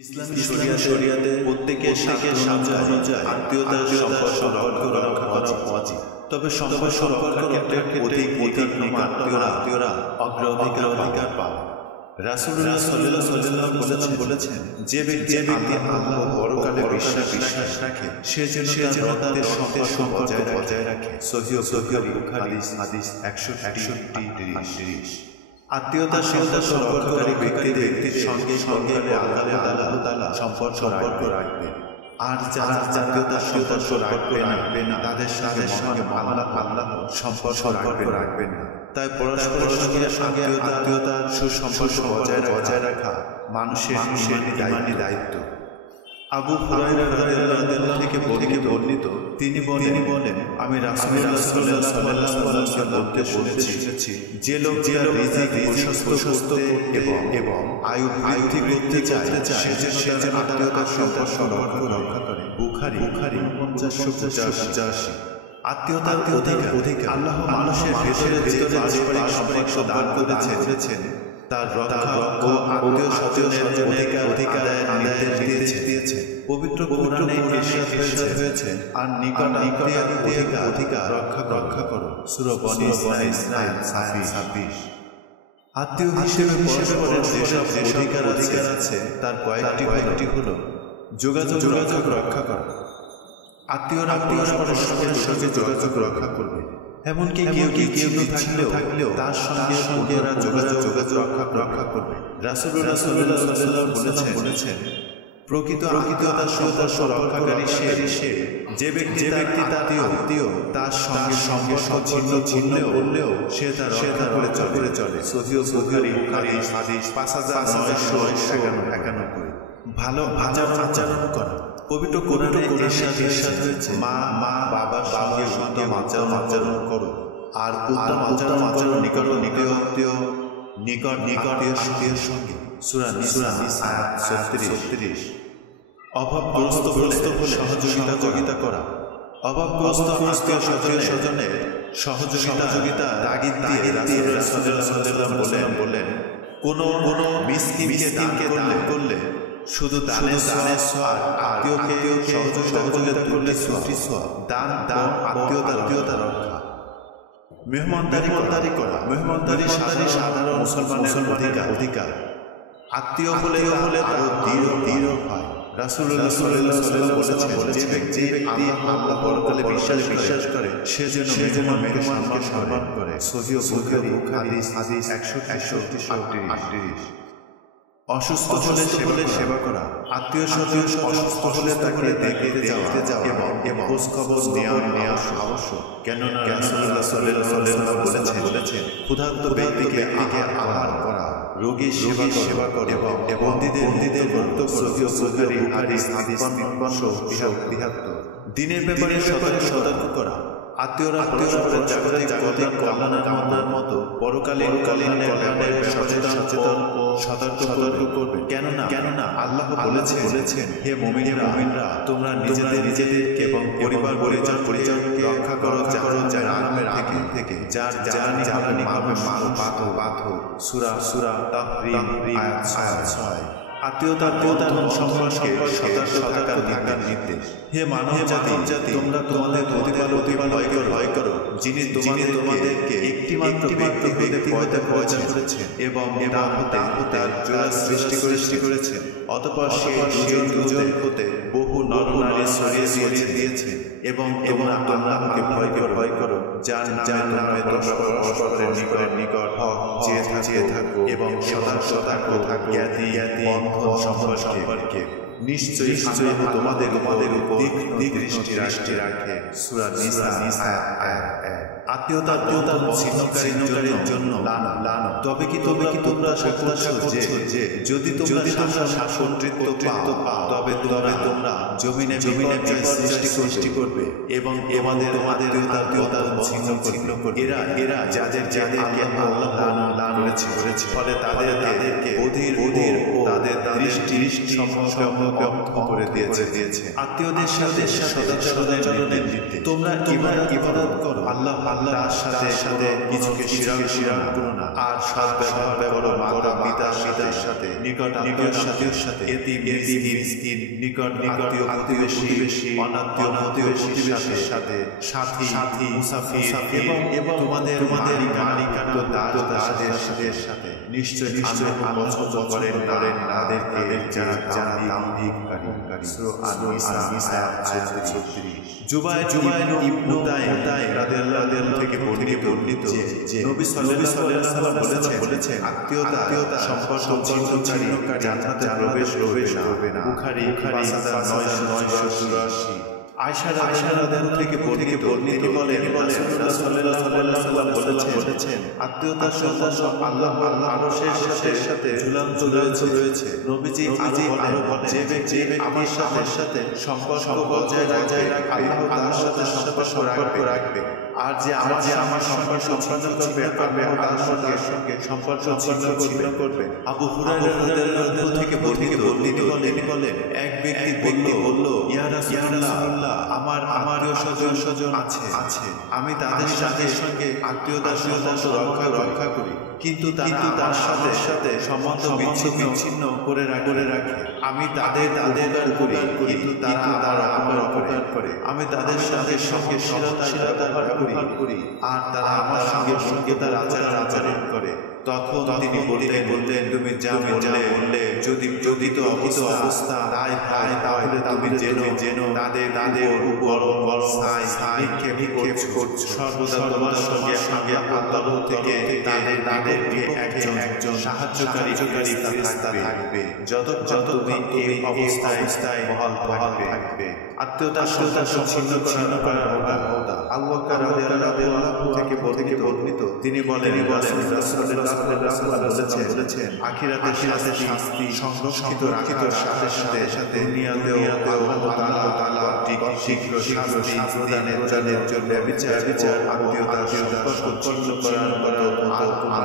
ইসলামী শরিয়াতে প্রত্যেকের সামনে অনুযায়ী আত্মীয়তার সম্পর্ক রক্ষা করা উচিত। তবে সম্পর্কের ক্ষেত্রে অধিক আত্মীয়রা অগ্রাধিকার পায়। রাসূলুল্লাহ সাল্লাল্লাহু আলাইহি ওয়াসাল্লাম বলেছেন, যে ব্যক্তি আল্লাহ ও পরকালে বিশ্বাস রাখে সে যেন তার রক্তের সম্পর্ক বজায় রাখে। সহিহ বুখারী হাদিস 161-30। আত্মীয়তার সম্পর্ককারী ব্যক্তিদের সঙ্গে আল্লাহ তাআলা সম্পর্ক রাখবেন। আর যারা আত্মীয়তার সম্পর্ক রাখবে না তাদের সঙ্গে আল্লাহ সম্পর্ক রাখবেন না। তাই পরস্পরের সঙ্গে আত্মীয়তার সুসম্পর্ক বজায় রাখা মানুষের ইমানি দায়িত্ব। আবু হুরায়রা রাদিয়াল্লাহু থেকে বর্ণিত, তিনি বলেন, আমি রাসূলুল্লাহ সাল্লাল্লাহু আলাইহি ওয়াসাল্লামকে শুনেছি, যে লোক রিজিক প্রশস্ত এবং আয়ু বৃদ্ধি করতে চায় সে যেন আত্মীয়তার সম্পর্ক রক্ষা করে। বুখারী 50-85। আত্মীয়তার অধিকার আল্লাহ মানুষের ভিতরে পারস্পরিক দান করেছেন, তার রক্ষা ও আত্মীয় স্বজনের অধিকার নির্দেশ দিয়েছেন। পবিত্র কোরআনে ইরশাদ হয়েছে, আর নিকট অধিকার রক্ষা করো। সূরা বনী ইসরাঈল 26। আত্মীয় হিসেবে পরস্পরের যেসব অধিকার আছে তার কয়েকটি হলো যোগাযোগ রক্ষা করা। আত্মীয়রা পরস্পরের সঙ্গে যোগাযোগ রক্ষা করবে। এমনকি কেউ থাকলেও তার সঙ্গে যোগাযোগ রক্ষা করবে। রাসূলুল্লাহ সাল্লাল্লাহু আলাইহি ওয়াসাল্লাম বলেছেন, প্রকৃত আত্মীয়তার রক্ষাকারী সে যে ব্যক্তি তার আত্মীয় তার সঙ্গে ছিন্ন করলেও সে তার রক্ষা করে চলে। সহিহ বুখারী হাদিস 5991। ভালো আচরণ করা। পবিত্র কোরআনে ইরশাদ হয়েছে, মা বাবার সঙ্গে উত্তম আচরণ করো, আর উত্তম আচরণ নিকট আত্মীয়ের সঙ্গে। সূরা নিসা 36। অভাবগ্রস্ত হলে সহযোগিতা করা। অভাবগ্রস্ত আত্মীয় স্বজনের সহযোগিতা তাগিদ দিয়ে রাসূলুল্লাহ সাল্লাল্লাহু আলাইহি ওয়াসাল্লাম বলেন, কোন মিসকিনকে দান করলে শুধু দানের সওয়াব, আত্মীয়কে সহযোগিতা করলে দান আত্মীয়তা রক্ষা। মেহমানদারি করা। মেহমানদারি সাধারণ মুসলমানের অধিকার। আত্মীয় হলে আরো দৃঢ় হয়। রাসূলুল্লাহ সাল্লাল্লাহু আলাইহি ওয়াসাল্লাম বলেছেন, যে ব্যক্তি আল্লাহ পরকালে বিশ্বাস করে সে যেন মেহমানকে সম্মান করে। সহিহ বুখারী হাদিস 168। অসুস্থ হলে সেবা করা। আত্মীয় স্বজন অসুস্থ হলে তাকে দেখতে যাওয়া এবং খোঁজ খবর নেওয়া আবশ্যক। কেননা রাসূলুল্লাহ সাল্লাল্লাহু আলাইহি বলেছেন, ক্ষুধার্ত ব্যক্তিকে আহার করা, রোগীর সেবা করে এবং বন্দীদের মুক্ত করো। সহিহ বুখারী হাদিস 53-73। দিনের ব্যাপারে সতর্ক করা। আত্মীয়রা পরস্পরের জাগতিক কল্যাণের মতো পরকালীন কল্যাণের সচেতন ও সতর্ক করবে। কেননা আল্লাহ বলেছেন, হে মুমিনরা, তোমরা নিজেদেরকে এবং পরিবার পরিজনকে রক্ষা করো জাহান্নামের আগুন থেকে, যার জ্বালানি হবে পাথর। সূরা তাহরীম আয়াত 6। আত্মীয়তার সম্পর্কে সতর্ক থাকার নির্দেশ। হে মানব জাতি, তোমরা তোমাদের প্রতিপালক ভয় করো, যিনি তোমাদেরকে একটিমাত্র ব্যক্তি হতে পয়দা করেছেন এবং তার জোড়া সৃষ্টি করেছেন। অতঃপর সে দুজন হতে বহু নর-নারী ছড়িয়ে দিয়েছেন এবং তোমরা আমাকে ভয় করো, যার নামে পরস্পরের নিকট চেয়ে থাকো এবং সতর্ক থাকো জ্ঞাতি বন্ধন সম্পর্কে। নিশ্চয়ই আল্লাহ তোমাদের উপর দিক দৃষ্টি রাখে। সূরা নিসা আয়াত 1। আত্মীয়তার ছিন্নকারীর জন্য লানত। তবে কি তোমরা আশা করছো যে যদি তোমরা শাসনকৃত্য পাও তবে তোমরা জমিনে সৃষ্টি করবে এবং তোমাদের আত্মীয়তার ছিন্ন করবে। এরা যাদেরকে আল্লাহ করেছে ফলে তাদেরকে অধীর ও তাদের দৃষ্টি সম্পর্কে করে দিয়েছে আত্মীয়দের সাথে সদাচরণের নির্দেশ তোমরা ইবাদত করো আল্লাহ সাথে কিছুকে শিরাক করো না আর সৎ ব্যবহার করো মাতা পিতার সাথে নিকট আত্মীয়র সাথে এতিম মিসকিন নিকট প্রতিবেশী অনাত্মীয় প্রতিবেশীর সাথে সাথী মুসাফির এবং তোমাদের মালিকানা দাসদের সাথে নিশ্চয় পছন্দ করেন তাদেরকে যারা দাম্ভিককারী সূরা আন-নিসা আয়াত 36 জুবাইর ইবনে মুতাইম রাদিয়াল্লাহু থেকে বর্ণিত যে নবী সাল্লাল্লাহু আলাইহি ওয়াসাল্লাম বলেছেন আত্মীয়তা সম্পর্ক ছিন্নকারী জান্নাতে প্রবেশ করবে না বুখারী 5984 আয়েশা রাদিয়াল্লাহু থেকে বর্ণিত বলেন রাসূলুল্লাহ সাল্লাল্লাহু আলাইহি ওয়াসাল্লাম বলেছেন আত্মীয়তার সম্পর্ক আল্লাহ আরশের সাথে ঝুলন্ত রয়েছে নবীজি আরো বলেন যে ব্যক্তি আমার সাথে সম্পর্ক বজায় রাখে আল্লাহ তার সাথে সম্পর্ক রাখবে আর যে আমার সম্পর্ক ছিন্ন করবে আল্লাহ তার সঙ্গে সম্পর্ক ছিন্ন করবে আবু হুরায়রা রাদিয়াল্লাহু থেকে বর্ণিত বলেন এক ব্যক্তি বলল ইয়া রাসূলুল্লাহ আমার স্বজন আছে আমি তাদের সঙ্গে আত্মীয়তার রক্ষা করি কিন্তু তার সাথে সম্বন্ধ বিচ্ছিন্ন করে রাখে আমি তাদের করি কিন্তু তারা আমার অপকার করে আমি তাদের সাথে সহনশীলতা ব্যবহার করি আর তারা আমার সঙ্গে তার আচরণ করে তখন তিনি বললেন তুমি যা বললে যদি তো অবস্থা রায় তাহলে তুমি জেনো তাদের বড় নিক্ষেপ করছো সর্বদা তোমার সঙ্গে আল্লাহ থেকে তাদেরকে একজন সাহায্যকারী ফেরেশতা থাকবে যত তুমি এই অবস্থায় বহাল থাকবে আত্মীয়তার সম্পন্ন করার ওটা আবু বকর রাদিয়াল্লাহু থেকে বর্ণিত তিনি বলেন রাসূলুল্লাহ বলেছেন আখিরাতের শাস্তি সংরক্ষিত রাখার সাথে দুনিয়াতেও আল্লাহ তাআলা শীঘ্র শাস্তি প্রদানের জন্য বিচার আত্মীয়তার সম্পর্ক করার মতো আর